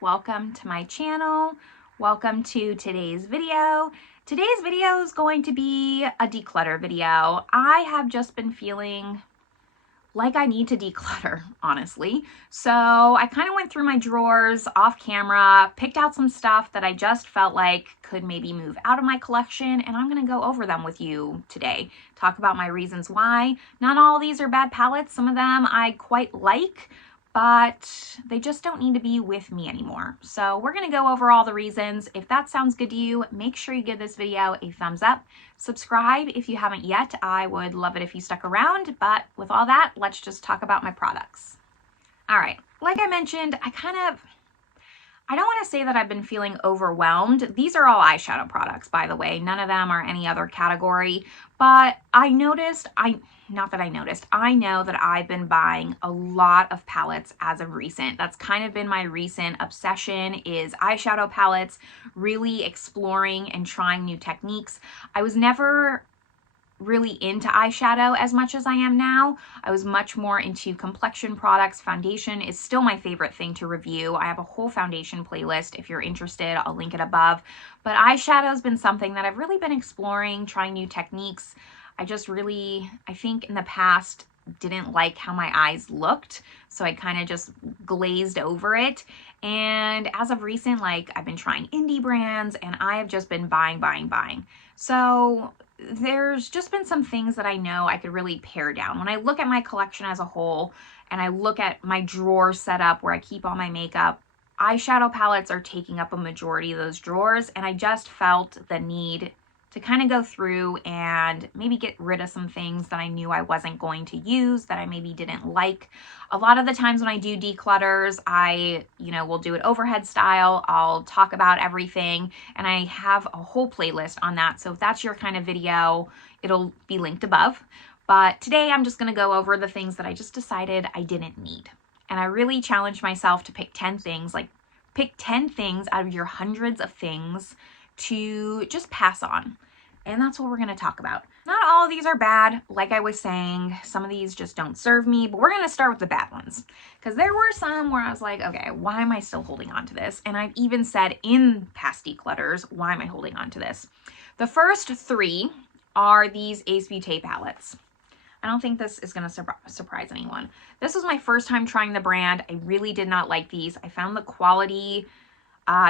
welcome to my channel. Welcome to today's video. Today's video is going to be a declutter video. I have just been feeling like I need to declutter, honestly. So I kind of went through my drawers off camera, picked out some stuff that I just felt like could maybe move out of my collection, and I'm gonna go over them with you today. Talk about my reasons why. Not all of these are bad palettes. Some of them I quite like, but they just don't need to be with me anymore. So we're gonna go over all the reasons. If that sounds good to you, make sure you give this video a thumbs up. Subscribe if you haven't yet. I would love it if you stuck around, but with all that, let's just talk about my products. All right, like I mentioned, I don't want to say that I've been feeling overwhelmed. These are all eyeshadow products, by the way. None of them are any other category, but I know that I've been buying a lot of palettes as of recent. That's kind of been my recent obsession, is eyeshadow palettes, really exploring and trying new techniques. I was never really into eyeshadow as much as I am now. I was much more into complexion products. Foundation is still my favorite thing to review. I have a whole foundation playlist. If you're interested, I'll link it above. But eyeshadow has been something that I've really been exploring, trying new techniques. I think in the past didn't like how my eyes looked, so I kind of just glazed over it. And as of recent, like, I've been trying indie brands and I have just been buying. So there's just been some things that I know I could really pare down. When I look at my collection as a whole and I look at my drawer setup where I keep all my makeup, eyeshadow palettes are taking up a majority of those drawers, and I just felt the need to kind of go through and maybe get rid of some things that I knew I wasn't going to use, that I maybe didn't like. A lot of the times when I do declutters, I, will do it overhead style. I'll talk about everything, and I have a whole playlist on that. So if that's your kind of video, it'll be linked above. But today I'm just gonna go over the things that I just decided I didn't need. And I really challenged myself to pick 10 things, like pick 10 things out of your hundreds of things to just pass on. And that's what we're going to talk about. Not all of these are bad. Like I was saying, some of these just don't serve me, but we're going to start with the bad ones, because there were some where I was like, okay, why am I still holding on to this? And I've even said in past declutters, why am I holding on to this? The first three are these Ace Beaute palettes. I don't think this is going to surprise anyone. This was my first time trying the brand. I really did not like these. I found the quality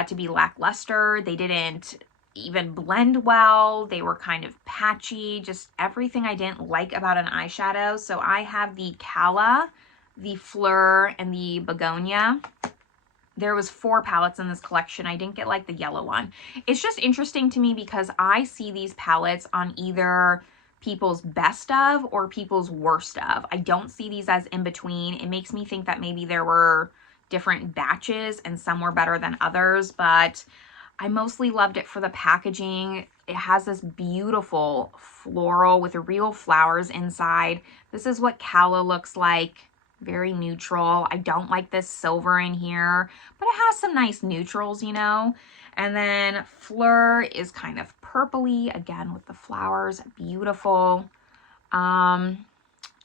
to be lackluster. They didn't even blend well. They were kind of patchy, just everything I didn't like about an eyeshadow. So I have the Calla, the Fleur, and the Begonia. There was 4 palettes in this collection. I didn't get like the yellow one. It's just interesting to me because I see these palettes on either people's best of or people's worst of. I don't see these as in between. It makes me think that maybe there were different batches and some were better than others, but I mostly loved it for the packaging. It has this beautiful floral with real flowers inside. This is what Calla looks like. Very neutral. I don't like this silver in here, but it has some nice neutrals, And then Fleur is kind of purpley, again with the flowers. Beautiful. And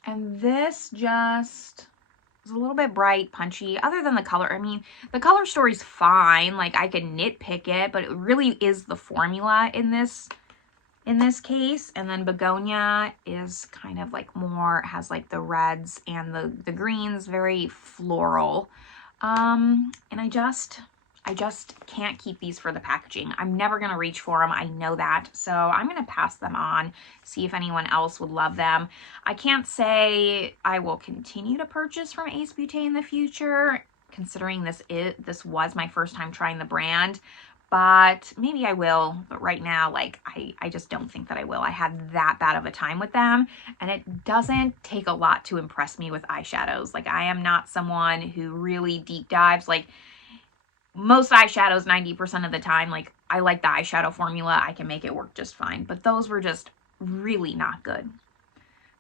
this just is a little bit bright, punchy. Other than the color, I mean, the color story's fine. Like, I could nitpick it, but it really is the formula in this case. And then Begonia is kind of like more, has like the reds and the greens, very floral. And I just can't keep these for the packaging. I'm never going to reach for them. I know that. So I'm going to pass them on, see if anyone else would love them. I can't say I will continue to purchase from Ace Beaute in the future, considering this was my first time trying the brand. But maybe I will. But right now, like, I just don't think that I will. I had that bad of a time with them, and it doesn't take a lot to impress me with eyeshadows. Like, I am not someone who really deep dives. Like, most eyeshadows, 90% of the time, like, I like the eyeshadow formula. I can make it work just fine. But those were just really not good.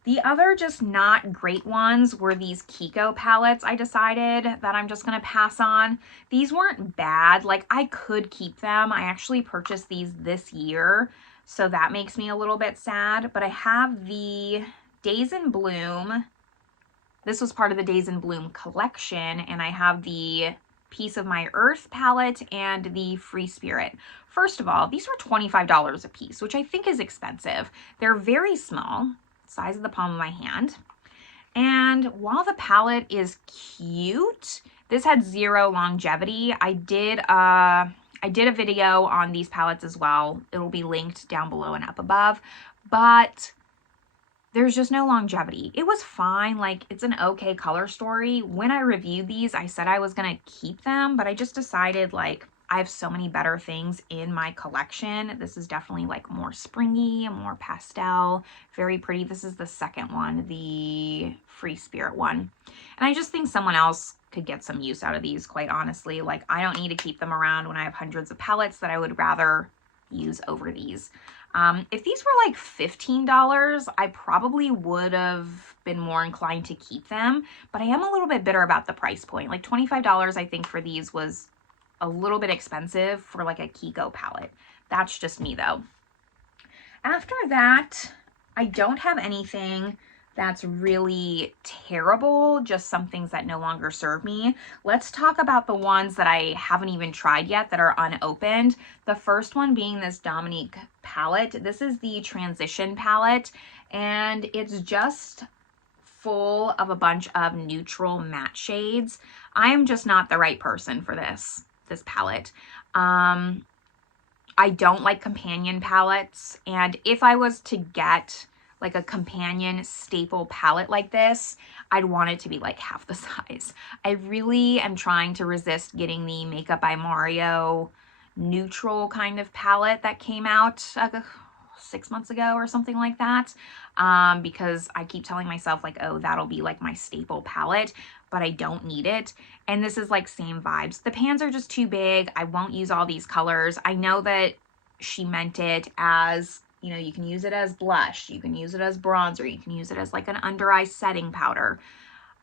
The other just not great ones were these Kiko palettes. I decided that I'm just going to pass on. These weren't bad. Like, I could keep them. I actually purchased these this year, so that makes me a little bit sad. But I have the Days in Bloom. This was part of the Days in Bloom collection, and I have the Piece of My Earth palette and the Free Spirit. First of all, these were $25 a piece, which I think is expensive. They're very small, size of the palm of my hand. And while the palette is cute, this had 0 longevity. I did a video on these palettes as well. It'll be linked down below and up above, but there's just no longevity. It was fine, like it's an okay color story. When I reviewed these, I said I was gonna keep them, but I just decided like I have so many better things in my collection. This is definitely like more springy, more pastel, very pretty. This is the second one, the Free Spirit one. And I just think someone else could get some use out of these, quite honestly. Like I don't need to keep them around when I have hundreds of palettes that I would rather use over these. If these were like $15, I probably would have been more inclined to keep them, but I am a little bit bitter about the price point. Like $25, I think for these was a little bit expensive for like a Kiko palette. That's just me though. After that, I don't have anything that's really terrible, just some things that no longer serve me. Let's talk about the ones that I haven't even tried yet that are unopened. The first one being this Dominique palette. This is the Transition palette, and it's just full of a bunch of neutral matte shades. I am just not the right person for this palette. I don't like companion palettes, and if I was to get like a companion staple palette like this, I'd want it to be like half the size. I really am trying to resist getting the Makeup by Mario neutral kind of palette that came out 6 months ago or something like that, because I keep telling myself like, oh, that'll be like my staple palette, but I don't need it. And this is like same vibes. The pans are just too big. I won't use all these colors. I know that she meant it as, you know, you can use it as blush, you can use it as bronzer, you can use it as like an under eye setting powder.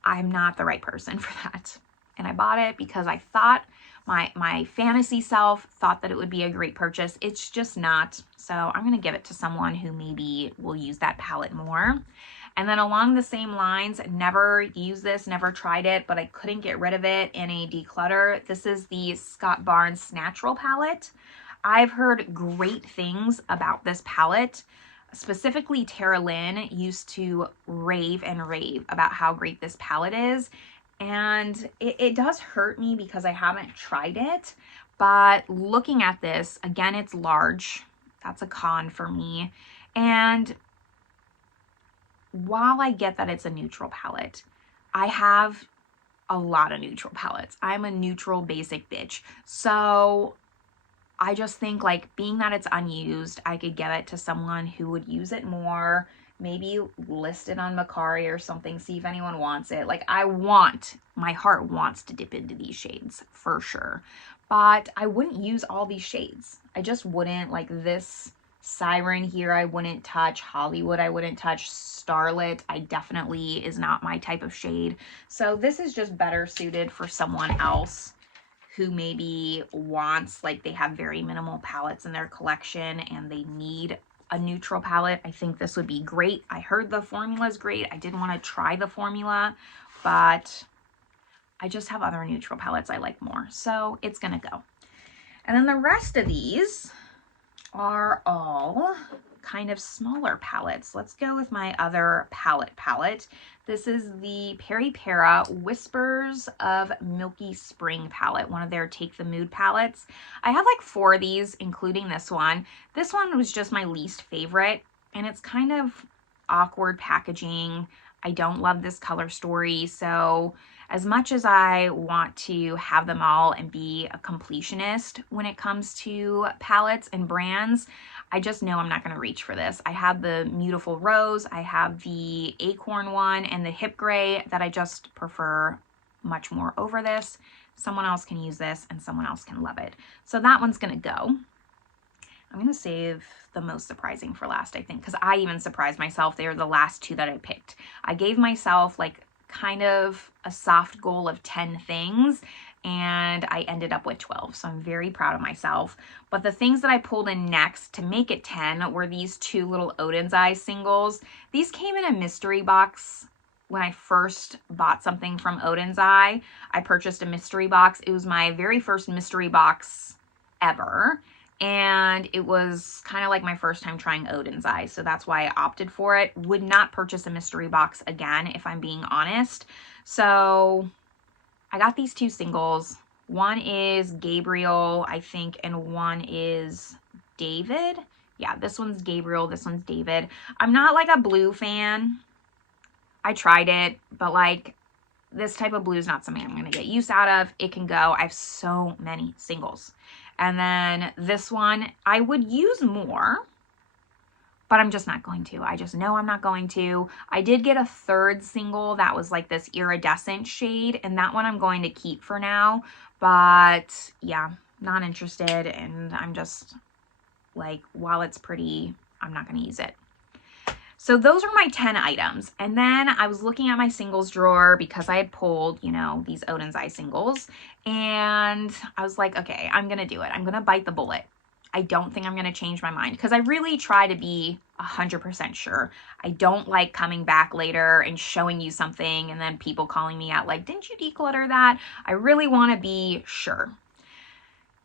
I'm not the right person for that. And I bought it because I thought my fantasy self thought that it would be a great purchase. It's just not. So I'm going to give it to someone who maybe will use that palette more. And then along the same lines, never used this, never tried it, but I couldn't get rid of it in a declutter. This is the Scott Barnes Snatural palette. I've heard great things about this palette. Specifically, Tara Lynn used to rave and rave about how great this palette is. And it does hurt me because I haven't tried it. But looking at this, again, it's large. That's a con for me. And while I get that it's a neutral palette, I have a lot of neutral palettes. I'm a neutral basic bitch. So I just think like being that it's unused, I could give it to someone who would use it more, maybe list it on Mercari or something, see if anyone wants it. Like my heart wants to dip into these shades for sure, but I wouldn't use all these shades. I just wouldn't. Like this Siren here, I wouldn't touch. Hollywood, I wouldn't touch. Starlit, I definitely is not my type of shade. So this is just better suited for someone else who maybe wants, like they have very minimal palettes in their collection and they need a neutral palette. I think this would be great. I heard the formula is great. I did want to try the formula, but I just have other neutral palettes I like more. So it's gonna go. And then the rest of these are all kind of smaller palettes. Let's go with my other palette. This is the Pera Whispers of Milky Spring palette, one of their Take the Mood palettes. I have like 4 of these, including this one. This one was just my least favorite, and it's kind of awkward packaging. I don't love this color story, so as much as I want to have them all and be a completionist when it comes to palettes and brands, I just know I'm not going to reach for this. I have the Beautiful Rose, I have the Acorn one, and the Hip Gray that I just prefer much more over this. Someone else can use this and someone else can love it. So that one's going to go. I'm going to save the most surprising for last, I think, because I even surprised myself. They were the last 2 that I picked. I gave myself like kind of a soft goal of 10 things, and I ended up with 12. So I'm very proud of myself. But the things that I pulled in next to make it 10 were these 2 little Odens Eye singles. These came in a mystery box when I first bought something from Odens I purchased a mystery box. It was my very first mystery box ever. And it was kind of like my first time trying Odens Eye, so that's why I opted for it. Would not purchase a mystery box again, if I'm being honest. So I got these two singles. One is Gabriel, I think, and one is David. Yeah, this one's Gabriel, this one's David. I'm not like a blue fan. I tried it, but like this type of blue is not something I'm going to get use out of. It can go. I have so many singles. And then this one, I would use more, but I'm just not going to. I just know I'm not going to. I did get a third single that was like this iridescent shade, and that one I'm going to keep for now. But yeah, not interested. And I'm just like, while it's pretty, I'm not going to use it. So those are my 10 items. And then I was looking at my singles drawer because I had pulled, you know, these Odens Eye singles. And I was like, okay, I'm going to do it. I'm going to bite the bullet. I don't think I'm going to change my mind because I really try to be 100% sure. I don't like coming back later and showing you something and then people calling me out like, didn't you declutter that? I really want to be sure.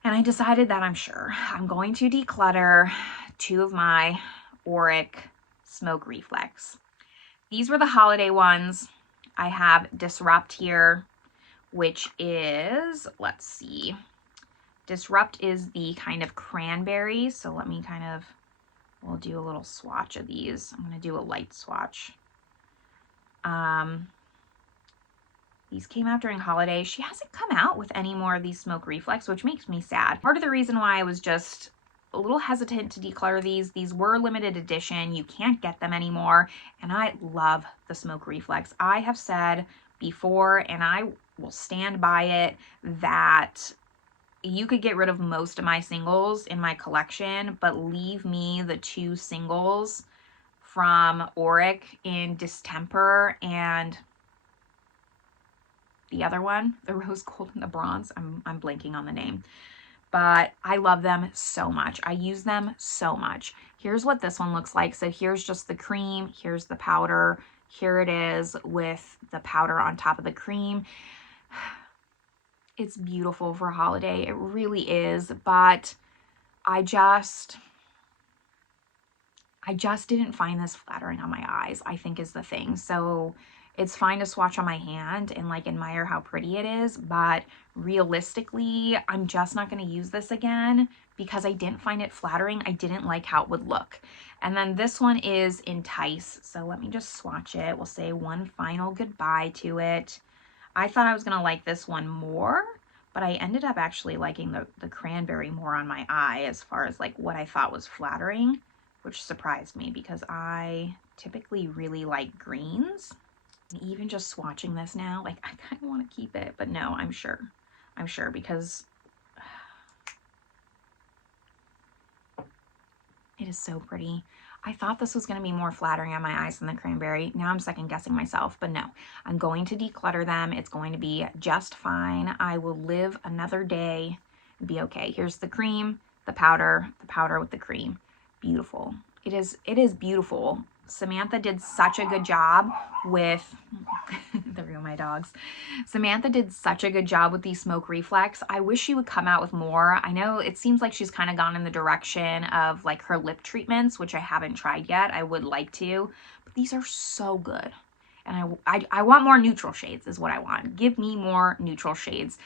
And I decided that I'm sure. I'm going to declutter 2 of my Auric Smoke Reflex. These were the holiday ones. I have Disrupt here, which is, let's see, Disrupt is the kind of cranberry. So let me kind of, we'll do a little swatch of these. I'm going to do a light swatch. These came out during holiday. She hasn't come out with any more of these Smoke Reflex, which makes me sad. Part of the reason why I was just a little hesitant to declutter these were limited edition. You can't get them anymore. And I love the Smoke Reflex. I have said before, and I will stand by it, that you could get rid of most of my singles in my collection, but leave me the 2 singles from Auric in Distemper and the other one, the Rose Gold and the Bronze. I'm blanking on the name. But I love them so much. I use them so much. Here's what this one looks like. So here's just the cream. Here's the powder. Here it is with the powder on top of the cream. It's beautiful for holiday. It really is. But I just didn't find this flattering on my eyes, I think is the thing. So it's fine to swatch on my hand and like admire how pretty it is, but realistically, I'm just not going to use this again because I didn't find it flattering. I didn't like how it would look. And then this one is Entice. So let me just swatch it. We'll say one final goodbye to it. I thought I was going to like this one more, but I ended up actually liking the cranberry more on my eye as far as like what I thought was flattering, which surprised me because I typically really like greens. Even just swatching this now, like I kind of want to keep it, but no, I'm sure because it is so pretty. I thought this was going to be more flattering on my eyes than the cranberry. Now I'm second guessing myself, but no, I'm going to declutter them. It's going to be just fine. I will live another day and be okay. Here's the cream, the powder with the cream. Beautiful. It is beautiful. Samantha did such a good job with, there go my dogs. Samantha did such a good job with these Smoke Reflex. I wish she would come out with more. I know it seems like she's kind of gone in the direction of like her lip treatments, which I haven't tried yet. I would like to, but these are so good. And I want more neutral shades is what I want. Give me more neutral shades.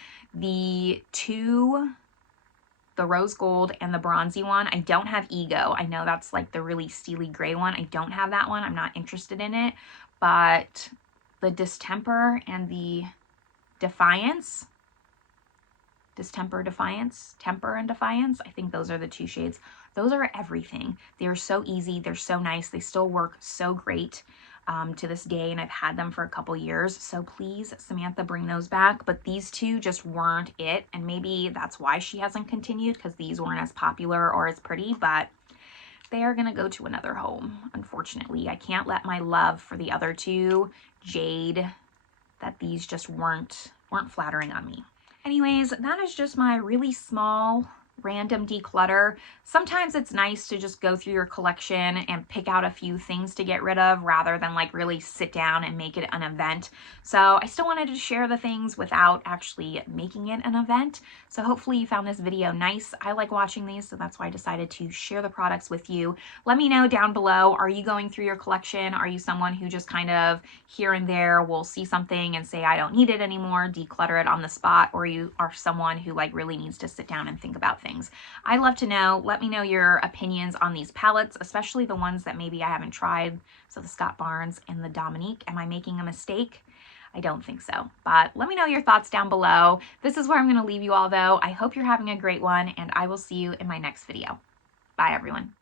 The rose gold and the bronzy one, I don't have Ego. I know that's like the really steely gray one. I don't have that one. I'm not interested in it. But the Distemper and the Defiance, Temper and Defiance, I think those are the 2 shades. Those are everything. They are so easy. They're so nice. They still work so great to this day, and I've had them for a couple years. So please, Samantha, bring those back. But these 2 just weren't it, and maybe that's why she hasn't continued, because these weren't as popular or as pretty, but they are gonna go to another home, unfortunately. I can't let my love for the other 2 jade that these just weren't flattering on me. Anyways, that is just my really small random declutter. Sometimes it's nice to just go through your collection and pick out a few things to get rid of rather than like really sit down and make it an event. So I still wanted to share the things without actually making it an event. So hopefully you found this video nice. I like watching these, so that's why I decided to share the products with you. Let me know down below, are you going through your collection? Are you someone who just kind of here and there will see something and say, I don't need it anymore, declutter it on the spot, or you are someone who like really needs to sit down and think about things? I'd love to know. Let me know your opinions on these palettes, especially the ones that maybe I haven't tried. So the Scott Barnes and the Dominique. Am I making a mistake? I don't think so, but let me know your thoughts down below. This is where I'm going to leave you all though. I hope you're having a great one, and I will see you in my next video. Bye everyone.